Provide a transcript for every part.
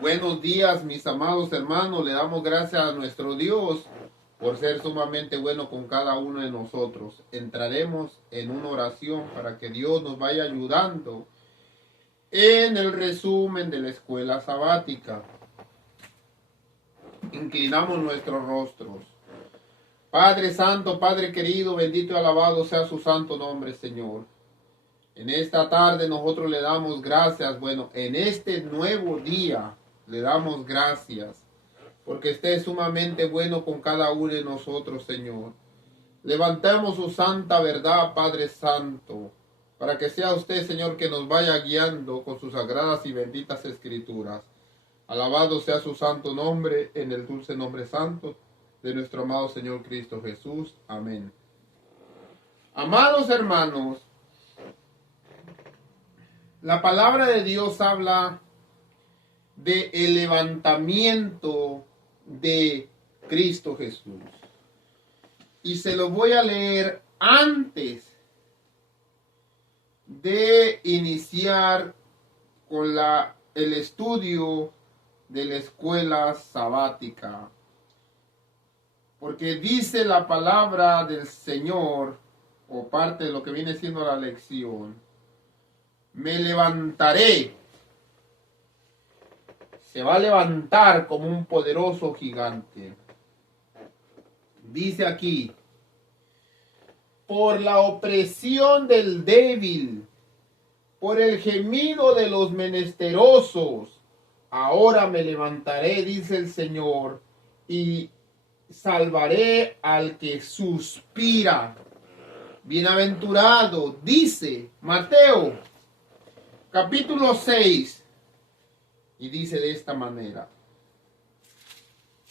Buenos días, mis amados hermanos. Le damos gracias a nuestro Dios por ser sumamente bueno con cada uno de nosotros. Entraremos en una oración para que Dios nos vaya ayudando en el resumen de la escuela sabática. Inclinamos nuestros rostros. Padre Santo, Padre querido, bendito y alabado sea su santo nombre, Señor. En esta tarde nosotros le damos gracias, en este nuevo día le damos gracias, porque usted es sumamente bueno con cada uno de nosotros, Señor. Levantemos su santa verdad, Padre Santo, para que sea usted, Señor, que nos vaya guiando con sus sagradas y benditas escrituras. Alabado sea su santo nombre, en el dulce nombre santo de nuestro amado Señor Cristo Jesús. Amén. Amados hermanos, la palabra de Dios habla de el levantamiento de Cristo Jesús. Y se lo voy a leer antes de iniciar con el estudio de la escuela sabática. Porque dice la palabra del Señor, o parte de lo que viene siendo la lección: me levantaré. Se va a levantar como un poderoso gigante. Dice aquí: por la opresión del débil, por el gemido de los menesterosos, ahora me levantaré, dice el Señor, y salvaré al que suspira. Bienaventurado, dice Mateo, capítulo 6, y dice de esta manera.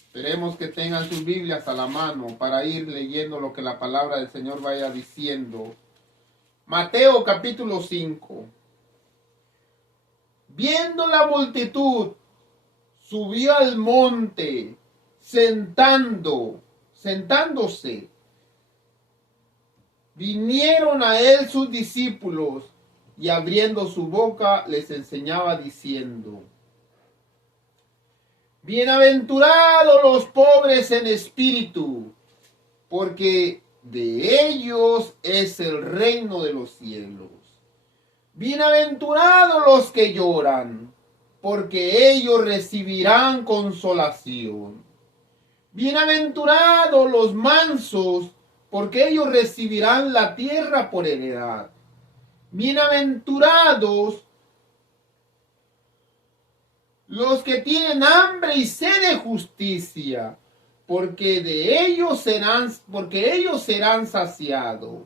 Esperemos que tengan sus Biblias a la mano para ir leyendo lo que la palabra del Señor vaya diciendo. Mateo capítulo 5. Viendo la multitud, subió al monte, sentándose. Vinieron a él sus discípulos, y abriendo su boca les enseñaba diciendo: bienaventurados los pobres en espíritu, porque de ellos es el reino de los cielos. Bienaventurados los que lloran, porque ellos recibirán consolación. Bienaventurados los mansos, porque ellos recibirán la tierra por heredad. Bienaventurados los que tienen hambre y sed de justicia, porque ellos serán saciados.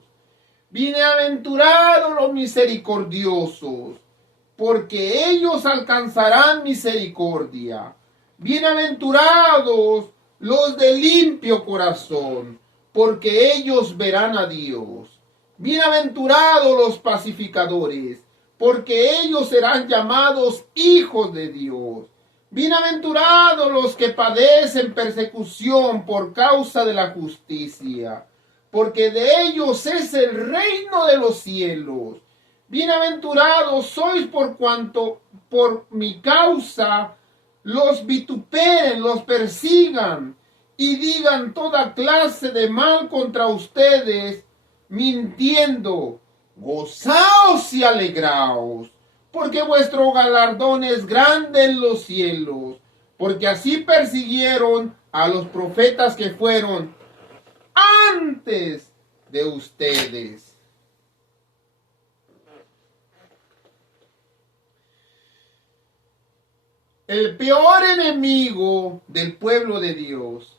Bienaventurados los misericordiosos, porque ellos alcanzarán misericordia. Bienaventurados los de limpio corazón, porque ellos verán a Dios. Bienaventurados los pacificadores, porque ellos serán llamados hijos de Dios. Bienaventurados los que padecen persecución por causa de la justicia, porque de ellos es el reino de los cielos. Bienaventurados sois por cuanto por mi causa los vituperen, los persigan y digan toda clase de mal contra ustedes, mintiendo. Gozaos y alegraos, porque vuestro galardón es grande en los cielos, porque así persiguieron a los profetas que fueron antes de ustedes. El peor enemigo del pueblo de Dios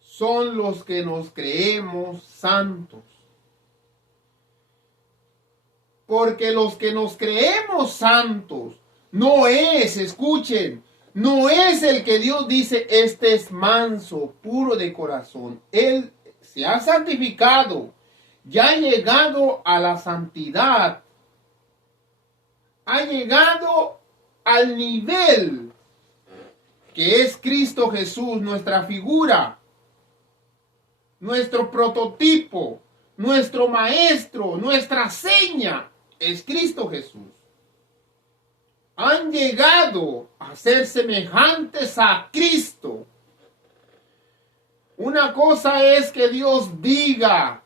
son los que nos creemos santos. Porque los que nos creemos santos no es, escuchen, no es el que Dios dice, este es manso, puro de corazón. Él se ha santificado, ya ha llegado a la santidad, ha llegado al nivel que es Cristo Jesús, nuestra figura, nuestro prototipo, nuestro maestro, nuestra seña. Es Cristo Jesús. han llegado a ser semejantes a Cristo. Una cosa es que Dios diga,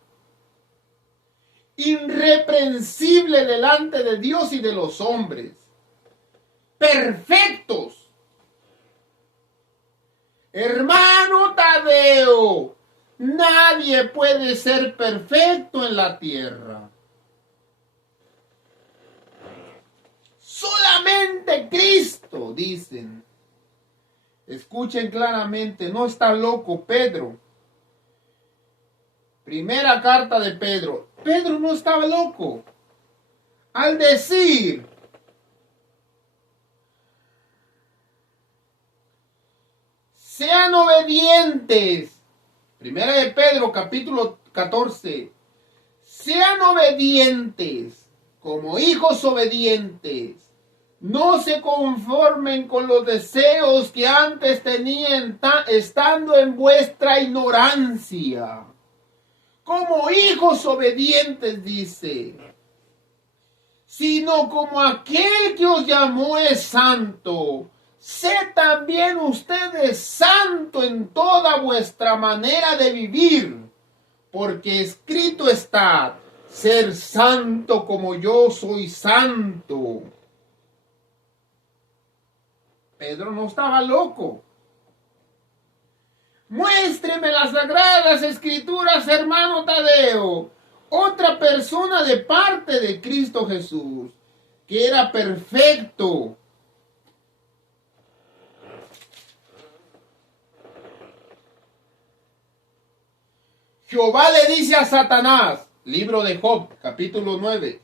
irreprensible delante de Dios y de los hombres, perfectos. Hermano Tadeo, nadie puede ser perfecto en la tierra. Solamente Cristo, dicen. Escuchen claramente, no está loco Pedro. Primera carta de Pedro. Pedro no estaba loco. Al decir, sean obedientes. Primera de Pedro, capítulo 14. Sean obedientes como hijos obedientes. No se conformen con los deseos que antes tenían estando en vuestra ignorancia. Como hijos obedientes, dice, sino como aquel que os llamó es santo. Sé también ustedes santo en toda vuestra manera de vivir, porque escrito está, ser santo como yo soy santo. Pedro no estaba loco. Muéstreme las sagradas escrituras, hermano Tadeo. Otra persona de parte de Cristo Jesús, que era perfecto. Jehová le dice a Satanás, libro de Job, capítulo 9,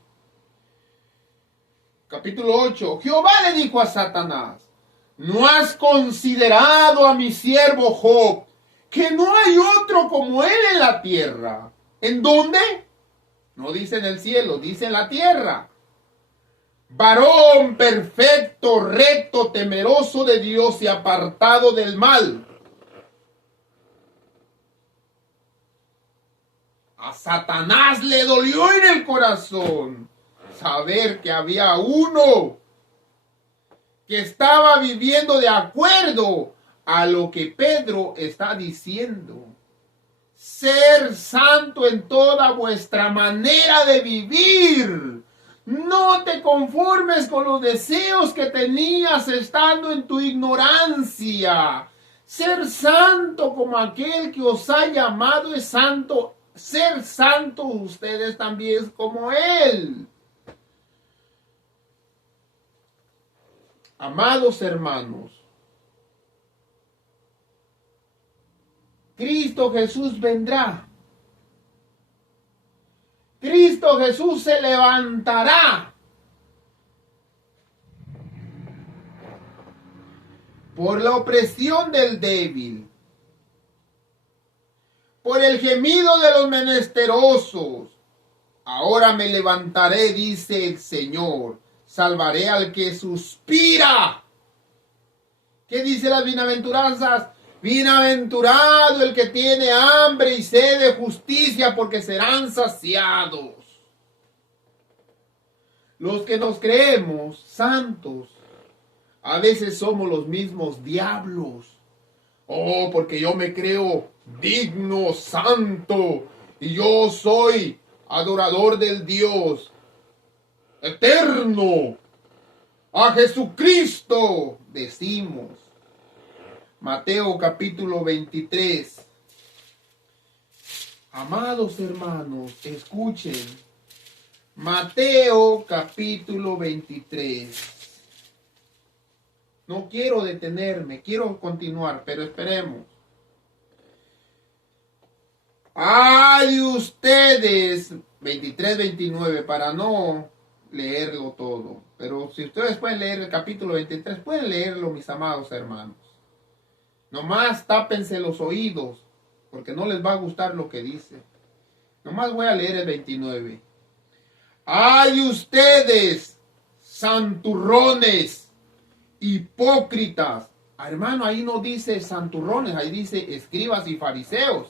capítulo 8. Jehová le dijo a Satanás, ¿no has considerado a mi siervo Job, que no hay otro como él en la tierra? ¿En dónde? No dice en el cielo, dice en la tierra. Varón perfecto, recto, temeroso de Dios y apartado del mal. A Satanás le dolió en el corazón saber que había uno que estaba viviendo de acuerdo a lo que Pedro está diciendo. Ser santo en toda vuestra manera de vivir. No te conformes con los deseos que tenías estando en tu ignorancia. Ser santo como aquel que os ha llamado es santo. Ser santo ustedes también como Él. Amados hermanos, Cristo Jesús vendrá. Cristo Jesús se levantará por la opresión del débil, por el gemido de los menesterosos. Ahora me levantaré, dice el Señor. Salvaré al que suspira. ¿Qué dice las bienaventuranzas? Bienaventurado el que tiene hambre y sed de justicia, porque serán saciados. Los que nos creemos santos, a veces somos los mismos diablos. Oh, porque yo me creo digno, santo, y yo soy adorador del Dios eterno. A Jesucristo decimos. Mateo capítulo 23. Amados hermanos, escuchen. Mateo capítulo 23. No quiero detenerme, quiero continuar, pero esperemos. Ay, ustedes, 23, 29, para no leerlo todo. Pero si ustedes pueden leer el capítulo 23, pueden leerlo, mis amados hermanos. Nomás tápense los oídos, porque no les va a gustar lo que dice. Nomás voy a leer el 29. ¡Ay, ustedes, santurrones, hipócritas! Hermano, ahí no dice santurrones, ahí dice escribas y fariseos.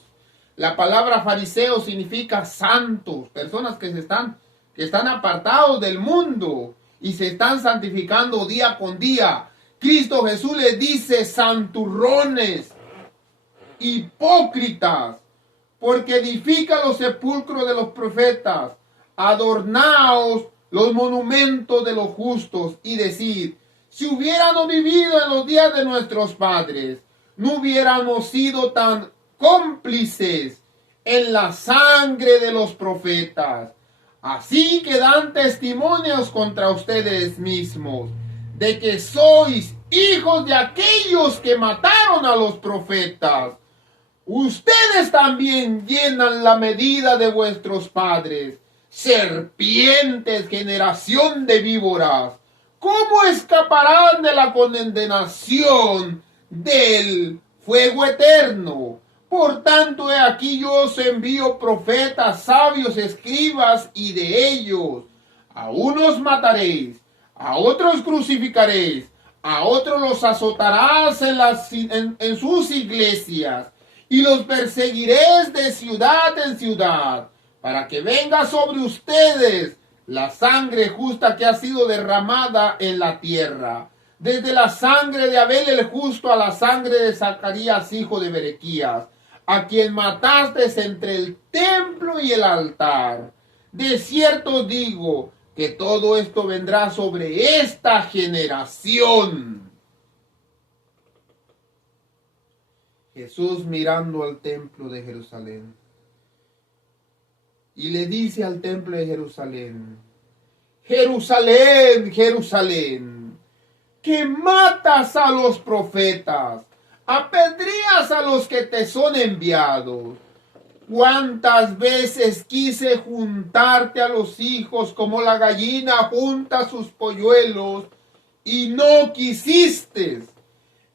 La palabra fariseo significa santos, personas que están apartados del mundo. y se están santificando día con día. Cristo Jesús les dice: santurrones, hipócritas, porque edifican los sepulcros de los profetas, adornaos los monumentos de los justos, y decid: si hubiéramos vivido en los días de nuestros padres, no hubiéramos sido tan cómplices en la sangre de los profetas. Así que dan testimonios contra ustedes mismos de que sois hijos de aquellos que mataron a los profetas. Ustedes también llenan la medida de vuestros padres. Serpientes, generación de víboras, ¿cómo escaparán de la condenación del fuego eterno? Por tanto, he aquí yo os envío profetas, sabios, escribas, y de ellos a unos mataréis, a otros crucificaréis, a otros los azotarás en sus iglesias, y los perseguiréis de ciudad en ciudad, para que venga sobre ustedes la sangre justa que ha sido derramada en la tierra, desde la sangre de Abel el justo a la sangre de Zacarías hijo de Berequías, a quien mataste entre el templo y el altar. De cierto digo que todo esto vendrá sobre esta generación. Jesús mirando al templo de Jerusalén, y le dice al templo de Jerusalén: Jerusalén, Jerusalén, que matas a los profetas, apedreas a los que te son enviados. ¿Cuántas veces quise juntarte a los hijos como la gallina junta sus polluelos, y no quisiste?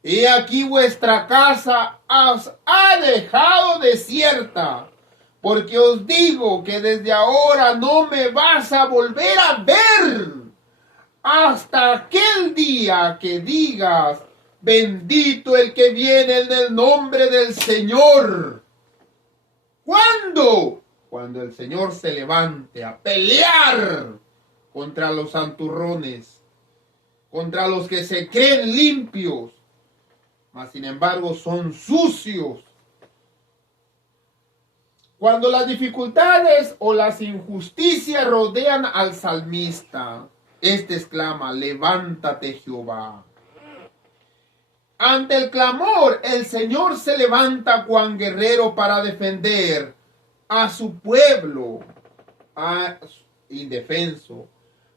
He aquí vuestra casa os ha dejado desierta, porque os digo que desde ahora no me vas a volver a ver, hasta aquel día que digas: bendito el que viene en el nombre del Señor. ¿Cuándo? Cuando el Señor se levante a pelear contra los santurrones, contra los que se creen limpios, mas sin embargo son sucios. Cuando las dificultades o las injusticias rodean al salmista, este exclama: levántate, Jehová. Ante el clamor, el Señor se levanta cual guerrero para defender a su pueblo indefenso,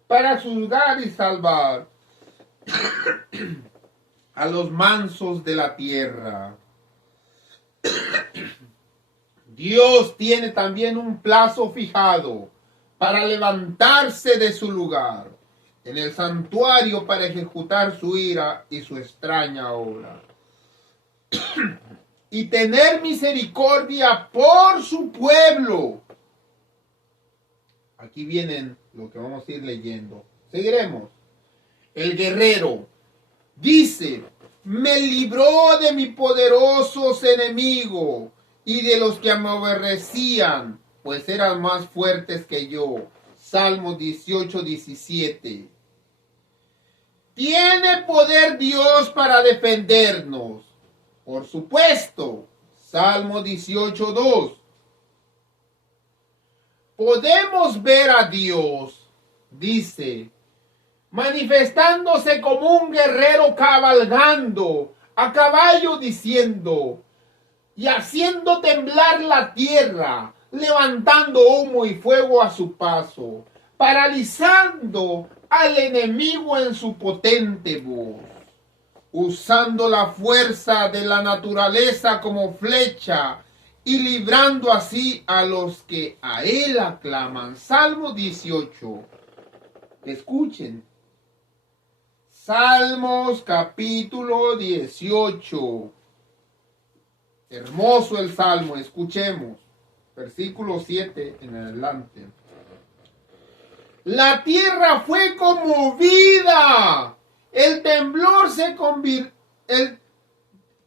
para juzgar y salvar a los mansos de la tierra. Dios tiene también un plazo fijado para levantarse de su lugar en el santuario para ejecutar su ira y su extraña obra, y tener misericordia por su pueblo. Aquí vienen lo que vamos a ir leyendo. Seguiremos. El guerrero dice: me libró de mis poderosos enemigos y de los que me aborrecían, pues eran más fuertes que yo. Salmo 18:17. ¿Tiene poder Dios para defendernos? Por supuesto. Salmo 18:2. Podemos ver a Dios, dice, manifestándose como un guerrero cabalgando a caballo, diciendo, y haciendo temblar la tierra, levantando humo y fuego a su paso, paralizando al enemigo en su potente voz, usando la fuerza de la naturaleza como flecha y librando así a los que a él aclaman. Salmo 18. Escuchen. Salmos capítulo 18. Hermoso el salmo, escuchemos. Versículo 7 en adelante. La tierra fue conmovida, el temblor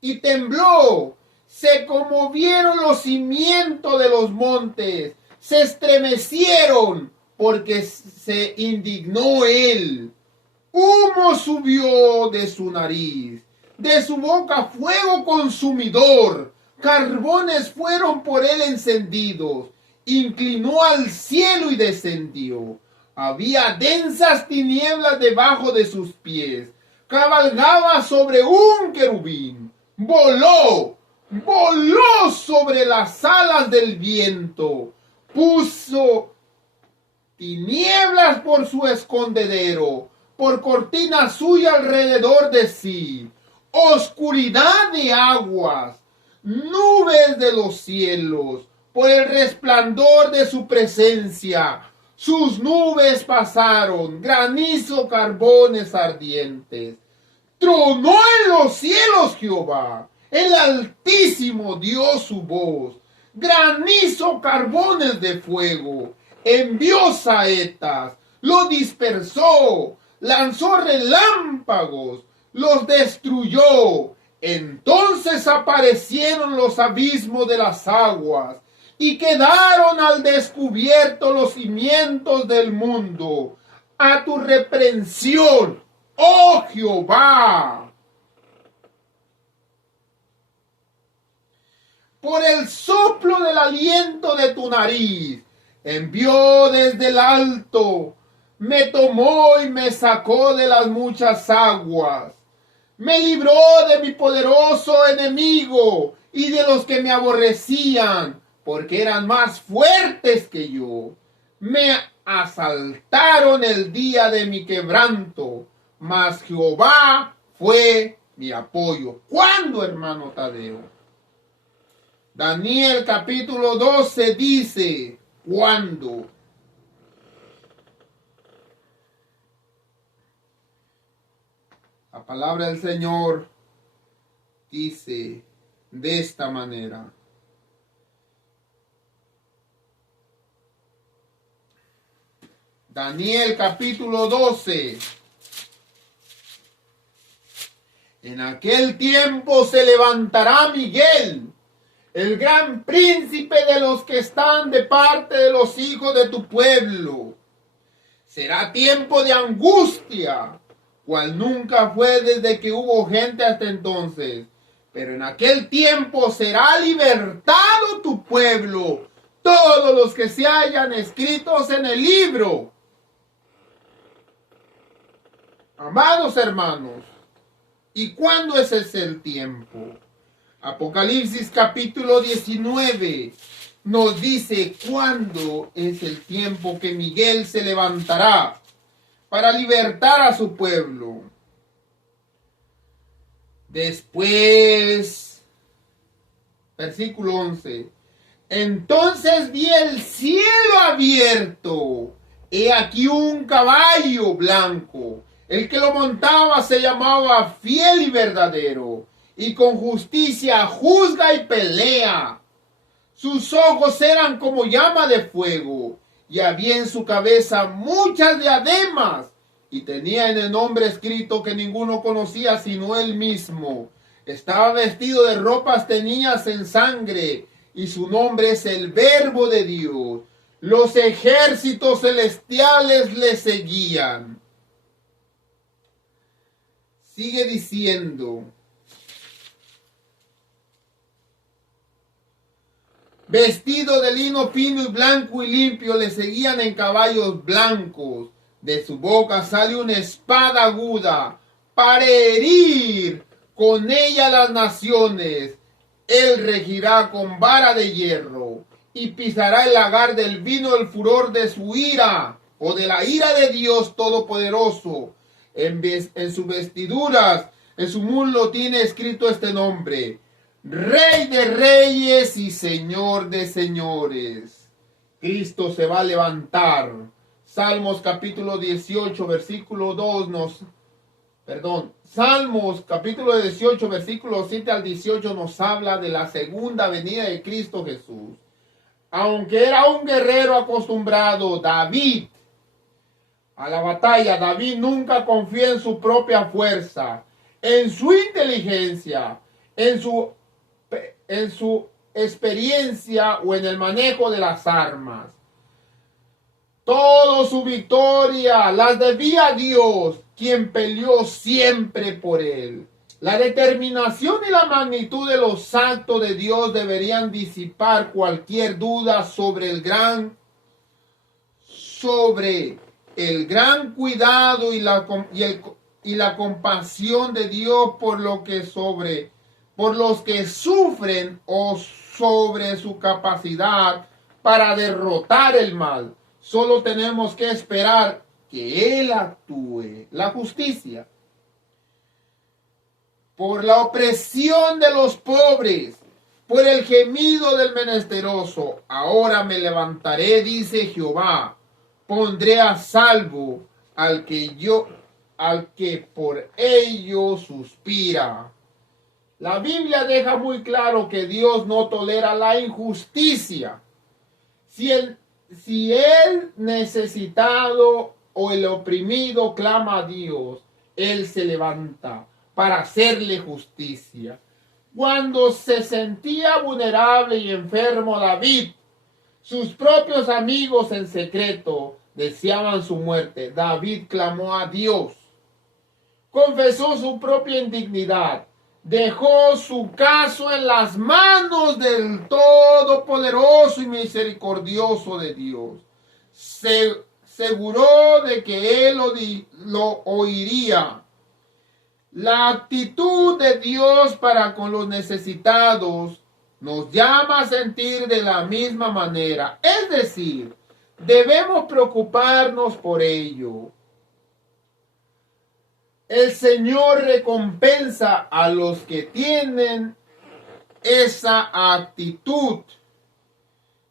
y tembló, se conmovieron los cimientos de los montes, se estremecieron porque se indignó él. Humo subió de su nariz, de su boca fuego consumidor, carbones fueron por él encendidos. Inclinó al cielo y descendió. Había densas tinieblas debajo de sus pies. Cabalgaba sobre un querubín. Voló sobre las alas del viento. Puso tinieblas por su escondedero, por cortina suya alrededor de sí. Oscuridad de aguas, nubes de los cielos, por el resplandor de su presencia. Sus nubes pasaron, granizo, carbones ardientes. Tronó en los cielos Jehová, el Altísimo dio su voz. Granizo, carbones de fuego, envió saetas, lo dispersó, lanzó relámpagos, los destruyó. Entonces aparecieron los abismos de las aguas y quedaron al descubierto los cimientos del mundo. A tu reprensión, oh Jehová, por el soplo del aliento de tu nariz, envió desde el alto, me tomó y me sacó de las muchas aguas. Me libró de mi poderoso enemigo y de los que me aborrecían, porque eran más fuertes que yo. Me asaltaron el día de mi quebranto, mas Jehová fue mi apoyo. ¿Cuándo, hermano Tadeo? Daniel capítulo 12 dice, ¿cuándo? La palabra del Señor dice de esta manera. Daniel capítulo 12. En aquel tiempo se levantará Miguel, el gran príncipe de los que están de parte de los hijos de tu pueblo. Será tiempo de angustia, cual nunca fue desde que hubo gente hasta entonces. Pero en aquel tiempo será libertado tu pueblo, todos los que se hayan escritos en el libro. Amados hermanos, ¿y cuándo es ese el tiempo? Apocalipsis capítulo 19 nos dice cuándo es el tiempo que Miguel se levantará para libertar a su pueblo. Después, versículo 11. Entonces vi el cielo abierto, he aquí un caballo blanco. El que lo montaba se llamaba Fiel y Verdadero, y con justicia juzga y pelea. Sus ojos eran como llama de fuego, y había en su cabeza muchas diademas, y tenía en el nombre escrito que ninguno conocía sino él mismo. Estaba vestido de ropas teñidas en sangre, y su nombre es el Verbo de Dios. Los ejércitos celestiales le seguían. Sigue diciendo, vestido de lino fino y blanco y limpio, le seguían en caballos blancos. De su boca sale una espada aguda para herir con ella las naciones. Él regirá con vara de hierro y pisará el lagar del vino del furor de su ira, o de la ira de Dios Todopoderoso. En sus vestiduras, en su muslo tiene escrito este nombre: Rey de Reyes y Señor de Señores. Cristo se va a levantar. Salmos capítulo 18, versículo 2 Salmos capítulo 18, versículo 7 al 18 nos habla de la segunda venida de Cristo Jesús. Aunque era un guerrero acostumbrado, David, a la batalla, David nunca confió en su propia fuerza, en su inteligencia, en su experiencia o en el manejo de las armas. Todo su victoria las debía a Dios, quien peleó siempre por él. La determinación y la magnitud de los actos de Dios deberían disipar cualquier duda sobre el gran cuidado y la compasión de Dios por los que sufren, o sobre su capacidad para derrotar el mal. Solo tenemos que esperar que Él actúe. La justicia. Por la opresión de los pobres, por el gemido del menesteroso, ahora me levantaré, dice Jehová. Pondré a salvo al que por ello suspira. La Biblia deja muy claro que Dios no tolera la injusticia. Si el necesitado o el oprimido clama a Dios, Él se levanta para hacerle justicia. Cuando se sentía vulnerable y enfermo David, sus propios amigos en secreto deseaban su muerte. David clamó a Dios, confesó su propia indignidad, dejó su caso en las manos del Todopoderoso y Misericordioso de Dios. Se aseguró de que Él lo oiría. La actitud de Dios para con los necesitados nos llama a sentir de la misma manera. Es decir, debemos preocuparnos por ello. El Señor recompensa a los que tienen esa actitud.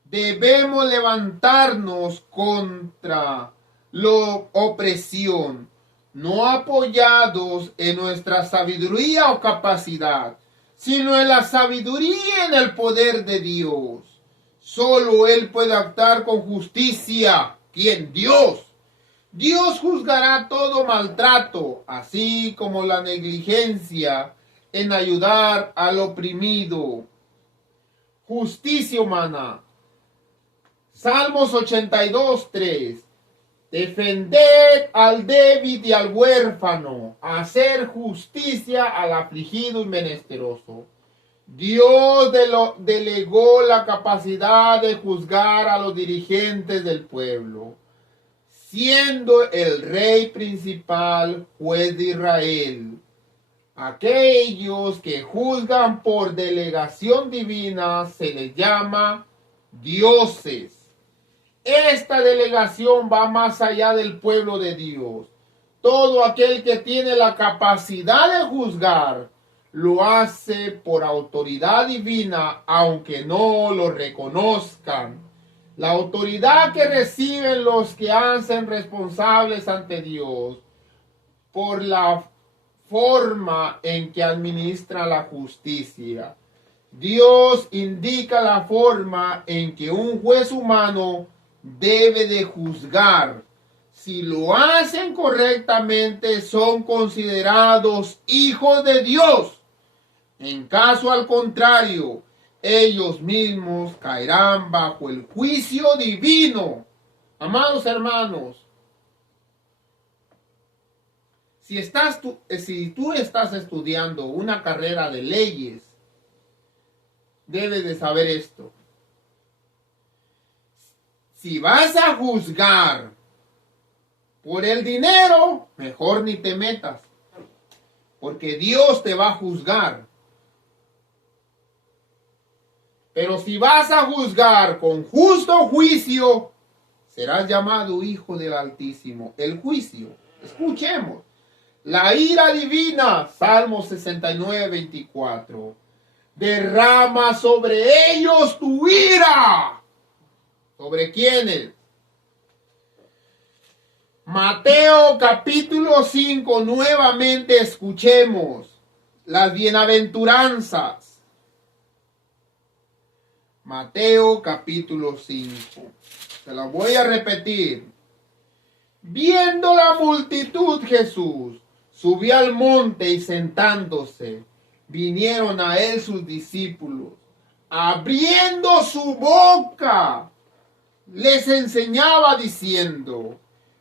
Debemos levantarnos contra la opresión, no apoyados en nuestra sabiduría o capacidad, sino en la sabiduría y en el poder de Dios. Solo Él puede actuar con justicia. ¿Quién? Dios. Dios juzgará todo maltrato, así como la negligencia en ayudar al oprimido. Justicia humana. Salmos 82:3. Defended al débil y al huérfano, hacer justicia al afligido y menesteroso. Dios delegó la capacidad de juzgar a los dirigentes del pueblo, siendo el rey principal juez de Israel. Aquellos que juzgan por delegación divina se les llama dioses. Esta delegación va más allá del pueblo de Dios. Todo aquel que tiene la capacidad de juzgar lo hace por autoridad divina, aunque no lo reconozcan. La autoridad que reciben los que hacen responsables ante Dios por la forma en que administra la justicia. Dios indica la forma en que un juez humano debe de juzgar. Si lo hacen correctamente, son considerados hijos de Dios. En caso al contrario, ellos mismos caerán bajo el juicio divino. Amados hermanos, si tú estás estudiando una carrera de leyes, debes de saber esto. Si vas a juzgar por el dinero, mejor ni te metas, porque Dios te va a juzgar. Pero si vas a juzgar con justo juicio, serás llamado hijo del Altísimo. El juicio, escuchemos. La ira divina, Salmo 69:24. Derrama sobre ellos tu ira. ¿Sobre quiénes? Mateo capítulo 5, nuevamente escuchemos las bienaventuranzas. Mateo capítulo 5. Se la voy a repetir. Viendo la multitud, Jesús subió al monte y sentándose, vinieron a él sus discípulos, abriendo su boca, les enseñaba diciendo: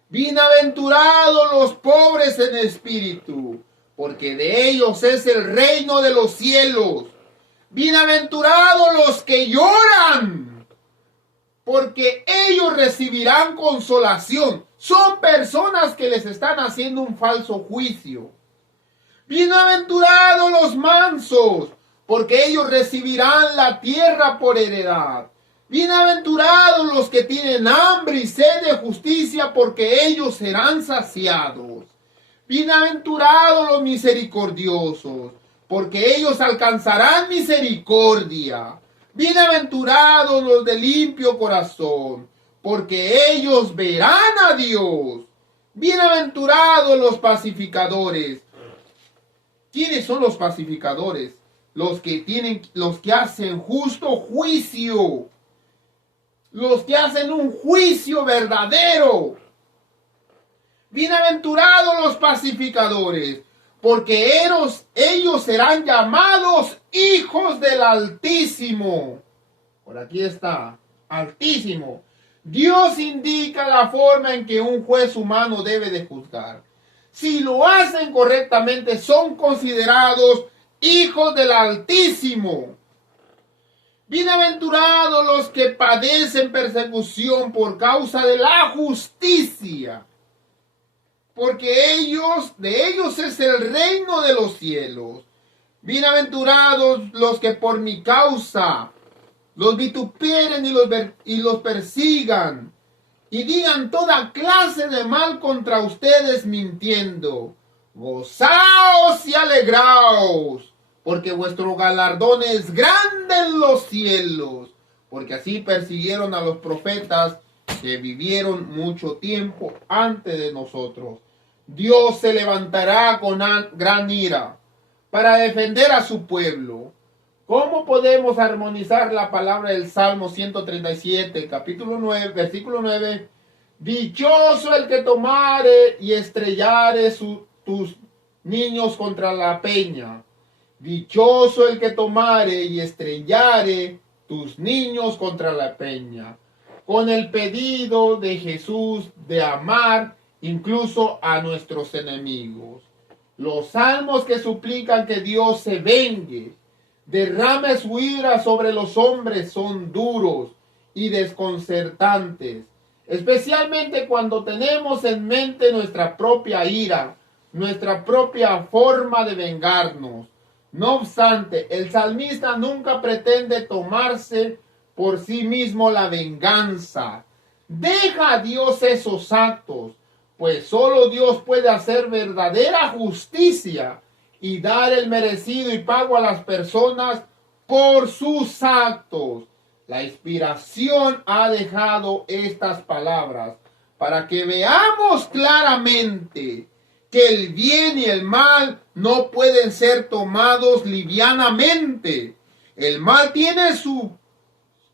bienaventurados los pobres en espíritu, porque de ellos es el reino de los cielos. Bienaventurados los que lloran, porque ellos recibirán consolación. Son personas que les están haciendo un falso juicio. Bienaventurados los mansos, porque ellos recibirán la tierra por heredad. Bienaventurados los que tienen hambre y sed de justicia, porque ellos serán saciados. Bienaventurados los misericordiosos, porque ellos alcanzarán misericordia. Bienaventurados los de limpio corazón, porque ellos verán a Dios. Bienaventurados los pacificadores. ¿Quiénes son los pacificadores? Los que hacen justo juicio. Los que hacen un juicio verdadero. Bienaventurados los pacificadores, porque ellos serán llamados hijos del Altísimo. Por aquí está, Altísimo. Dios indica la forma en que un juez humano debe de juzgar. Si lo hacen correctamente, son considerados hijos del Altísimo. Bienaventurados los que padecen persecución por causa de la justicia, porque de ellos es el reino de los cielos. Bienaventurados los que por mi causa los vituperen y los persigan, y digan toda clase de mal contra ustedes mintiendo. Gozaos y alegraos, porque vuestro galardón es grande en los cielos, porque así persiguieron a los profetas que vivieron mucho tiempo antes de nosotros. Dios se levantará con gran ira para defender a su pueblo. ¿Cómo podemos armonizar la palabra del Salmo 137, capítulo 9, versículo 9? Dichoso el que tomare y estrellare tus niños contra la peña. Dichoso el que tomare y estrellare tus niños contra la peña. Con el pedido de Jesús de amar incluso a nuestros enemigos. Los salmos que suplican que Dios se vengue, derrame su ira sobre los hombres, son duros y desconcertantes, especialmente cuando tenemos en mente nuestra propia ira, nuestra propia forma de vengarnos. No obstante, el salmista nunca pretende tomarse por sí mismo la venganza. Deja a Dios esos actos, pues solo Dios puede hacer verdadera justicia y dar el merecido y pago a las personas por sus actos. La inspiración ha dejado estas palabras para que veamos claramente que el bien y el mal no pueden ser tomados livianamente. El mal tiene sus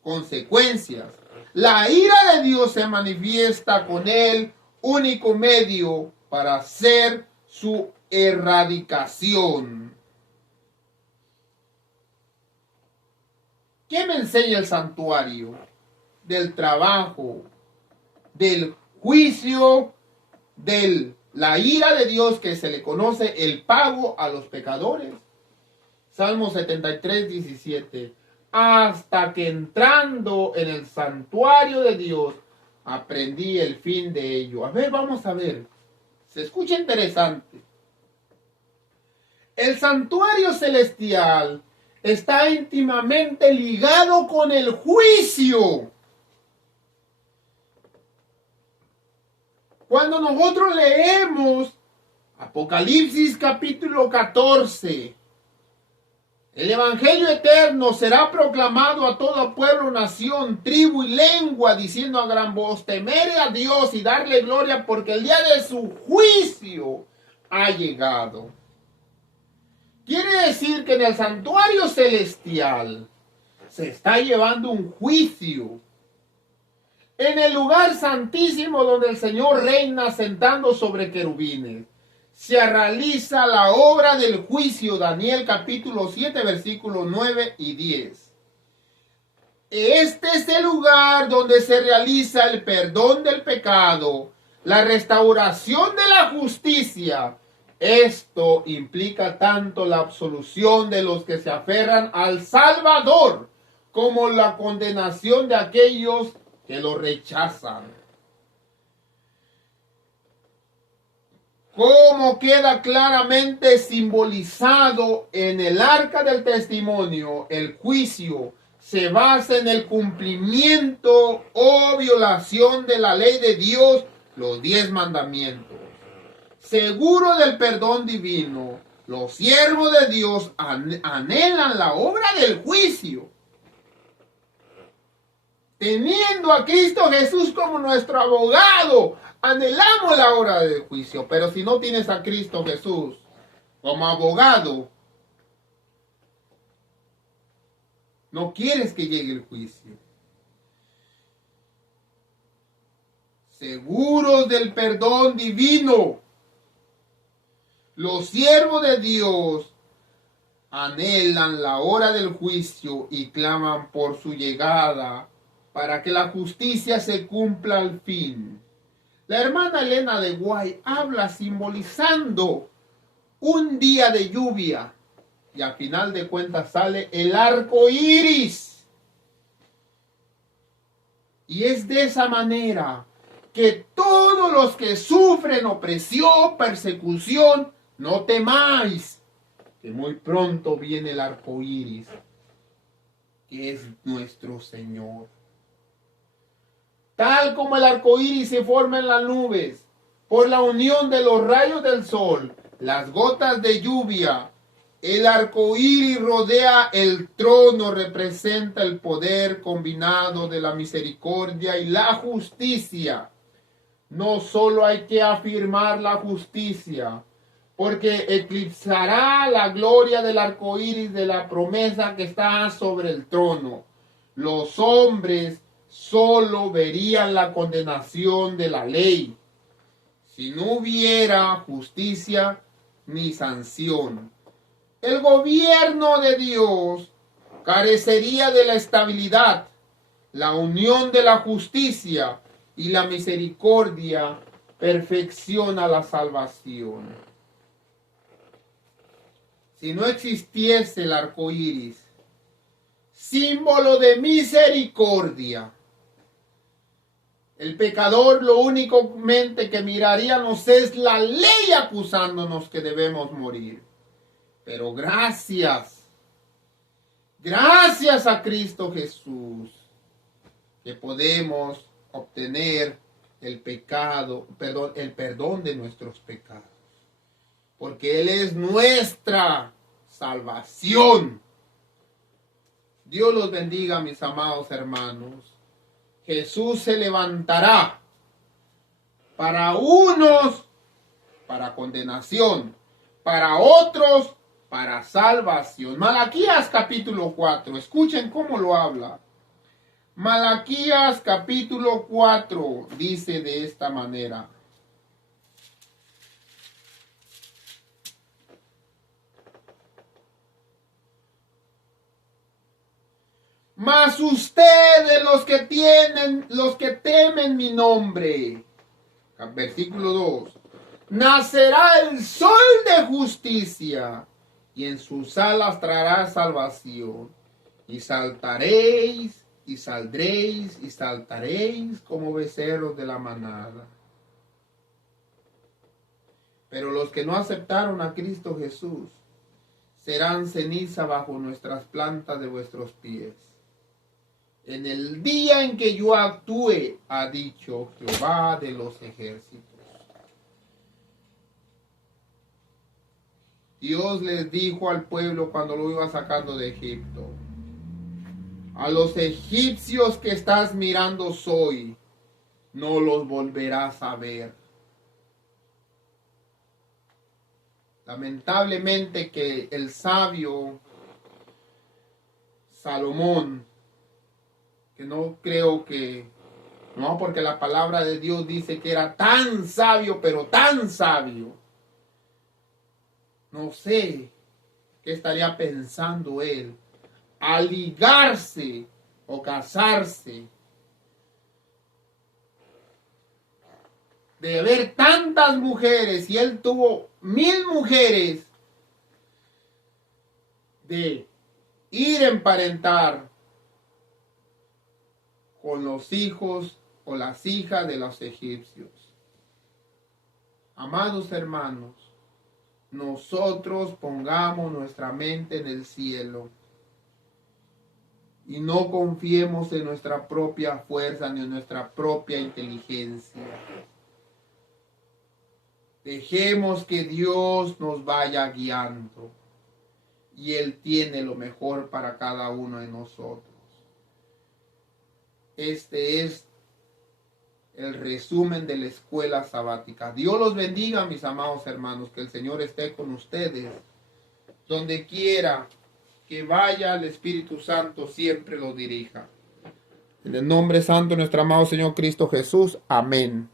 consecuencias. La ira de Dios se manifiesta con el único medio para hacer su erradicación. ¿Qué me enseña el santuario? Del trabajo, del juicio, de la ira de Dios, que se le conoce el pago a los pecadores. Salmo 73, 17. Hasta que entrando en el santuario de Dios, aprendí el fin de ello. A ver, vamos a ver. Se escucha interesante. El santuario celestial está íntimamente ligado con el juicio. Cuando nosotros leemos Apocalipsis capítulo 14, el evangelio eterno será proclamado a todo pueblo, nación, tribu y lengua, diciendo a gran voz: temeré a Dios y darle gloria, porque el día de su juicio ha llegado. Quiere decir que en el santuario celestial se está llevando un juicio. En el lugar santísimo donde el Señor reina sentando sobre querubines, se realiza la obra del juicio. Daniel capítulo 7, versículos 9 y 10. Este es el lugar donde se realiza el perdón del pecado, la restauración de la justicia. Esto implica tanto la absolución de los que se aferran al Salvador como la condenación de aquellos que lo rechazan. Como queda claramente simbolizado en el arca del testimonio, el juicio se basa en el cumplimiento o violación de la ley de Dios, los 10 mandamientos. Seguro del perdón divino, los siervos de Dios anhelan la obra del juicio. Teniendo a Cristo Jesús como nuestro abogado, anhelamos la hora del juicio. Pero si no tienes a Cristo Jesús como abogado, no quieres que llegue el juicio. Seguros del perdón divino, los siervos de Dios anhelan la hora del juicio y claman por su llegada para que la justicia se cumpla al fin. La hermana Elena de White habla simbolizando un día de lluvia y al final de cuentas sale el arco iris. Y es de esa manera que todos los que sufren opresión, persecución, no temáis, que muy pronto viene el arco iris, que es nuestro Señor. Tal como el arco iris se forma en las nubes por la unión de los rayos del sol, las gotas de lluvia, el arco iris rodea el trono, representa el poder combinado de la misericordia y la justicia. No solo hay que afirmar la justicia, porque eclipsará la gloria del arco iris de la promesa que está sobre el trono. Los hombres solo verían la condenación de la ley, si no hubiera justicia ni sanción. El gobierno de Dios carecería de la estabilidad, la unión de la justicia y la misericordia perfecciona la salvación. Si no existiese el arco iris, símbolo de misericordia, el pecador lo únicamente que miraríamos es la ley acusándonos que debemos morir. Pero gracias a Cristo Jesús, que podemos obtener el perdón de nuestros pecados. Porque Él es nuestra salvación. Dios los bendiga, mis amados hermanos. Jesús se levantará para unos, para condenación, para otros, para salvación. Malaquías capítulo 4, escuchen cómo lo habla. Malaquías capítulo 4 dice de esta manera. Mas ustedes los que temen mi nombre. Versículo 2. Nacerá el sol de justicia y en sus alas traerá salvación. Y saltaréis y saldréis y saltaréis como becerros de la manada. Pero los que no aceptaron a Cristo Jesús serán ceniza bajo nuestras plantas de vuestros pies. En el día en que yo actúe, ha dicho Jehová de los ejércitos. Dios les dijo al pueblo cuando lo iba sacando de Egipto: a los egipcios que estás mirando hoy, no los volverás a ver. Lamentablemente que el sabio Salomón, que no creo que, no, porque la palabra de Dios dice que era tan sabio, pero tan sabio. No sé qué estaría pensando él al ligarse o casarse, de ver tantas mujeres, y él tuvo 1000 mujeres, de ir a emparentar con los hijos o las hijas de los egipcios. Amados hermanos, nosotros pongamos nuestra mente en el cielo y no confiemos en nuestra propia fuerza ni en nuestra propia inteligencia. Dejemos que Dios nos vaya guiando y Él tiene lo mejor para cada uno de nosotros. Este es el resumen de la escuela sabática. Dios los bendiga, mis amados hermanos, que el Señor esté con ustedes. Donde quiera que vaya, el Espíritu Santo siempre los dirija. En el nombre santo de nuestro amado Señor Cristo Jesús. Amén.